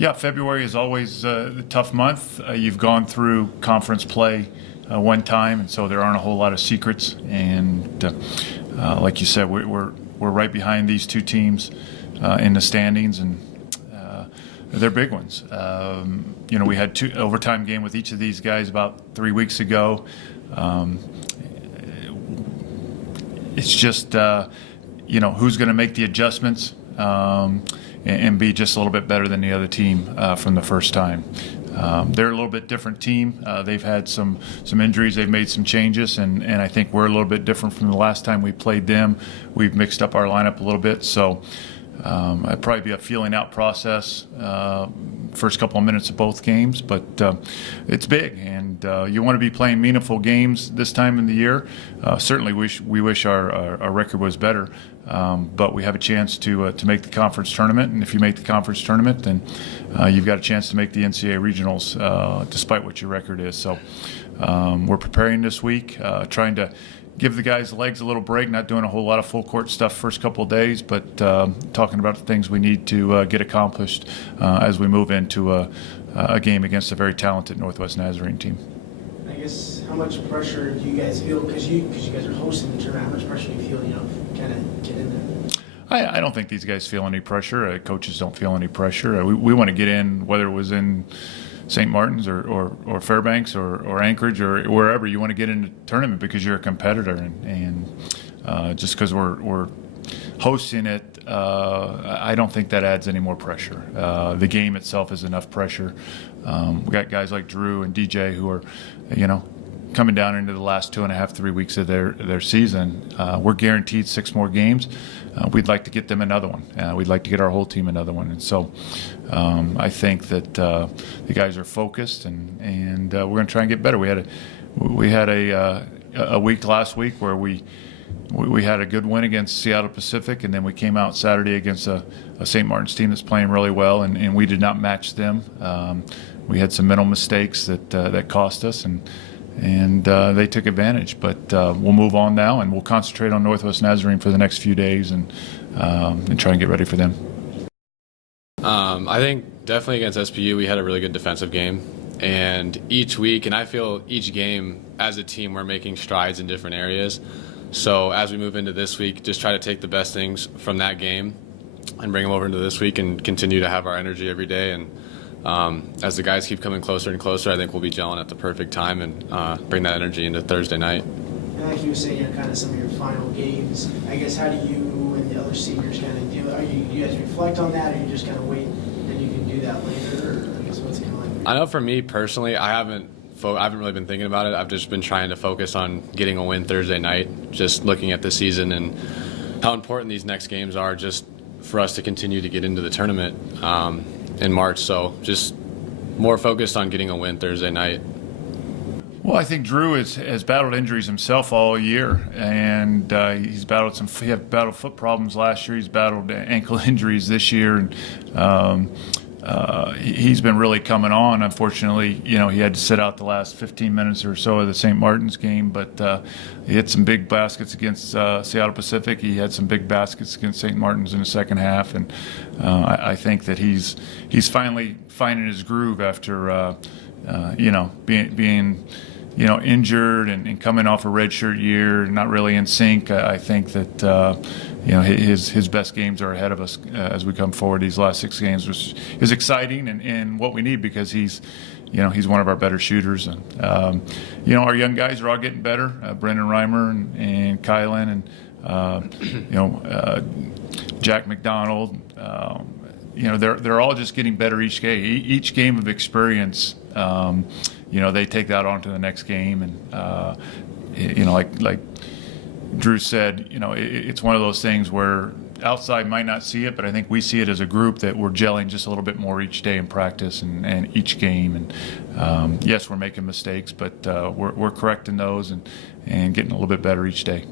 Yeah, February is always a tough month. You've gone through conference play one time, and so there aren't a whole lot of secrets. And like you said, we're right behind these two teams in the standings, and they're big ones. We had two overtime game with each of these guys about 3 weeks ago. It's just who's going to make the adjustments and be just a little bit better than the other team from the first time. They're a little bit different team. They've had some injuries. They've made some changes, and I think we're a little bit different from the last time we played them. We've mixed up our lineup a little bit, so it'd probably be a feeling out process first couple of minutes of both games, but it's big, and you want to be playing meaningful games this time in the year. Certainly we wish our record was better, but we have a chance to make the conference tournament, and if you make the conference tournament, then you've got a chance to make the NCAA regionals despite what your record is. So we're preparing this week, trying to give the guys' legs a little break, not doing a whole lot of full court stuff first couple of days, but talking about the things we need to get accomplished as we move into a game against a very talented Northwest Nazarene team. I guess how much pressure do you guys feel, because you guys are hosting the tournament, how much pressure do you feel, kind of get in there? I don't think these guys feel any pressure. Coaches don't feel any pressure. We want to get in, whether it was in St. Martin's or Fairbanks or Anchorage or wherever. You want to get in the tournament because you're a competitor, and just because we're hosting it, I don't think that adds any more pressure. The game itself is enough pressure. We got guys like Drew and DJ who are, coming down into the last 2.5, 3 weeks of their season. We're guaranteed 6 more games. We'd like to get them another one. We'd like to get our whole team another one. And so I think that the guys are focused, and we're going to try and get better. We had a week last week where we had a good win against Seattle Pacific, and then we came out Saturday against a St. Martin's team that's playing really well, and we did not match them. We had some mental mistakes that cost us, and they took advantage. But we'll move on now, and we'll concentrate on Northwest Nazarene for the next few days and try and get ready for them. I think definitely against SPU we had a really good defensive game, and each week, and I feel each game as a team we're making strides in different areas. So as we move into this week, just try to take the best things from that game and bring them over into this week and continue to have our energy every day. And as the guys keep coming closer and closer, I think we'll be gelling at the perfect time and bring that energy into Thursday night. And like you were saying, kind of some of your final games, I guess, how do you and the other seniors kind of deal? Are you guys reflect on that, or you just kind of wait and you can do that later? Or I guess what's kind of like? I know for me personally, I haven't really been thinking about it. I've just been trying to focus on getting a win Thursday night, just looking at the season and how important these next games are just for us to continue to get into the tournament in March. So just more focused on getting a win Thursday night. Well, I think Drew has battled injuries himself all year, and he's battled he had battled foot problems last year. He's battled ankle injuries this year, and he's been really coming on. Unfortunately, he had to sit out the last 15 minutes or so of the St. Martin's game, but he hit some big baskets against Seattle Pacific. He had some big baskets against St. Martin's in the second half, and I think that he's finally finding his groove after being injured and coming off a redshirt year, not really in sync. I think that his best games are ahead of us as we come forward. These last 6 games, which is exciting and what we need, because he's one of our better shooters. And our young guys are all getting better. Brendan Reimer and Kylan and Jack McDonald. They're all just getting better each game. Each game of experience. They take that on to the next game, and like Drew said, it's one of those things where outside might not see it, but I think we see it as a group that we're gelling just a little bit more each day in practice and each game. And yes, we're making mistakes, but we're correcting those and getting a little bit better each day.